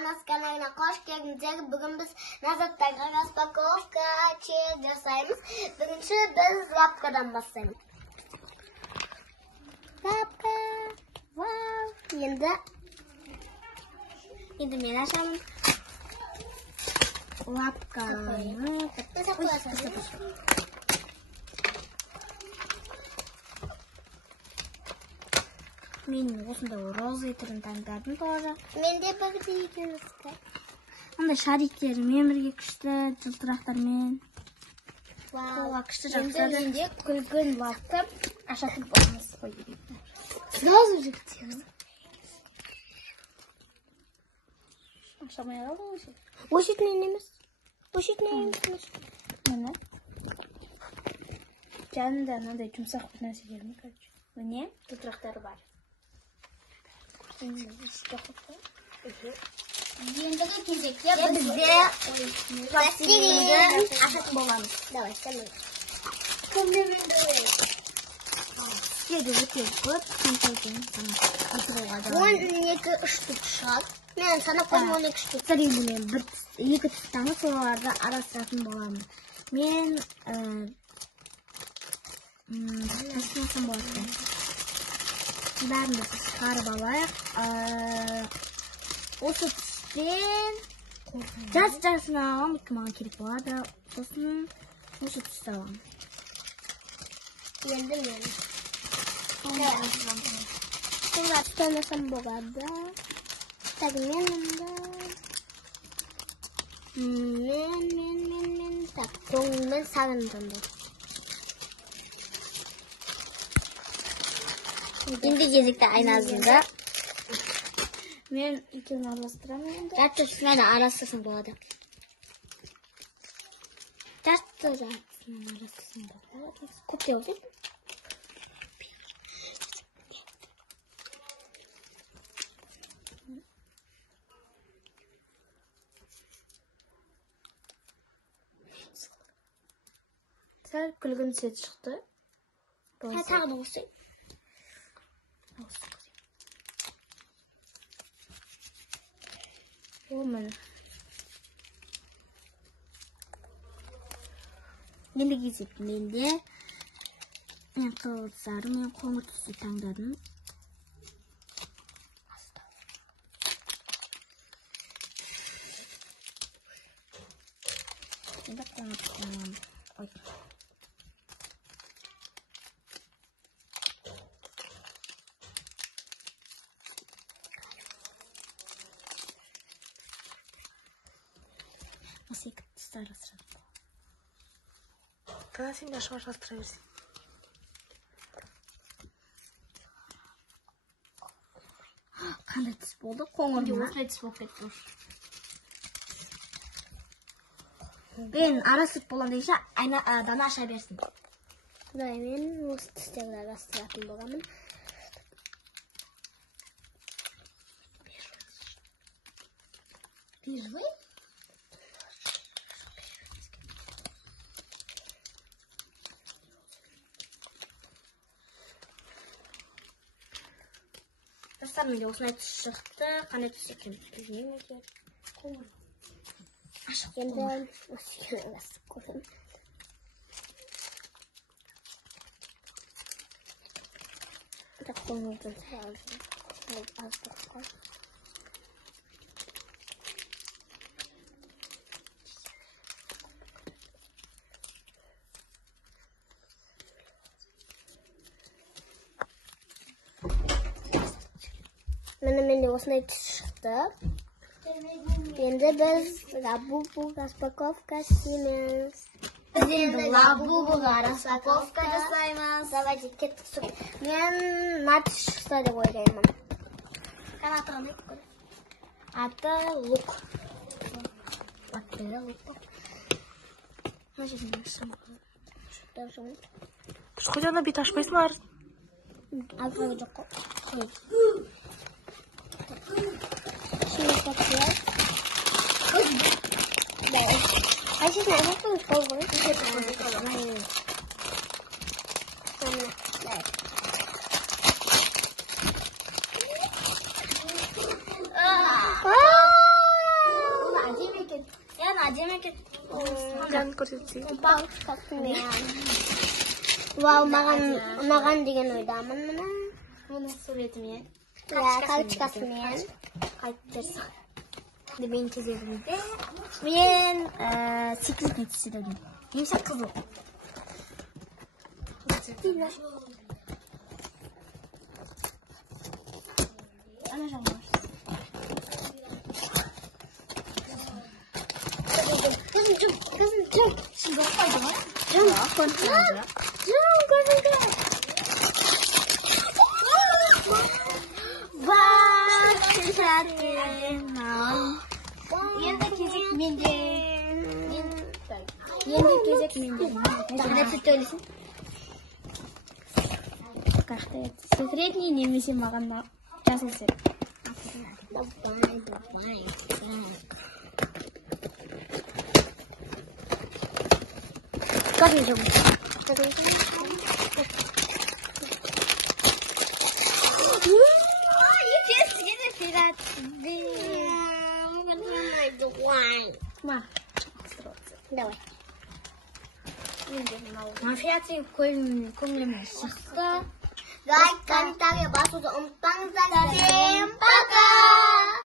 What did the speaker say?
Anas kanalına hoş geldiniz. Bugün biz Nazat'taki raspakovka çiğ жасаймыз. Birinci biz lapkadan başlayalım. Lapka. Wow. Şimdi men açamın. Lapkаны. Мен осындай розовый түрін таңдадым тоже. Менде бірдей екеуміз. Онда шариктермен бірге күшті, жылтырақтармен. Вау, күшті жақтарды. Менде күлгін лапты ашатын боламыз. Сразу жүктеміз. Ашамай қалдың өшет? Өшетінен емес. Өшетінен емес. Мені? Жанында мынандай жұмсақ бір нәрсе келмей короче. Міне жылтырақтары бар. Ендігі кезекте бізде пластилинді ашатын боламыз. Давай, сәлем. Кімдемен давай. Сізге өте көп қантайдың. 12 штук шығады. Мен санап қойым 12 штук. Сәлемден екі тұстаны соларды арастыратын боламын. Мен қасынасым болады. Бәрін біз шығарып алайық. Осы түстен жас-жасына аламын, өйткені маған керек болады. Сосын осы түсті аламын. Енді мен. Сонда тұтанасам болады. Так, мен мұнда. Мен. Так, көңілмен сағындым бұл. Енді кезекті айназында. Мен екеуін араластырамын енді. Жартысына да араластырсаң болады. Жартысына да араластырсаң болады. Көп те olsun. Сәл күлгін сет шықты. Тағы да осы. Мен енді кезек менде мен қызылсары мен қоңыр түсті таңдадым. Енді қоңыр түсті аламын. Осы екі түсті арастырады. Тогда сен де ашып араластыра берсең. Қандай түс болды? Қоңыр ма? Осындай түс болып кетті. Мен арасып болған дейші дана аша берсін. Құдай, мен осы түстегі арастыратын боламын. Первый? Менде осындай түс шықты. Қандай түс екен? Білмеймін екен. Қоңыр. Ашық енді осы екеуін араластырып көрейін. Қоңырдан аз баққа. Менде осындай түс шықты. Енді біз лабубу распаковка істейміз. Енді лабубу распаковка жасаймыз. Давайте кеттік сұқ. Мен аты шықса деп ойлаймын. Аты қандай көре? Аты лук. Аты лук. Мына жерден ашсам. Қой жаңа бет ашпайсыңар. Алфавы жоқ қой. Şimdi bakıyoruz. Ay siz nerede koyuyorsunuz? Koyuyoruz. Bir şey koyuyoruz. Aynen. Sonra. Evet. Jangan korupsi. Wow, makan dengan udaman mana? Mana suratnya? Ya, kau çıkasmıyor. Kayıtlarsa. Şimdi benim çizimimde. Ben 8 neticesi dedim. Yumuşak kızıl. Anacığım var. Kızım. Şimdi bakayım var. Енді кезек менде. Тағы сүт төлесін. Секретный немесе маған жазылсын. Как я живу? Давай. Мафияци көңіліме шықты. Лайк, комментарий басуды ұмытпаңыздар. Всем пока!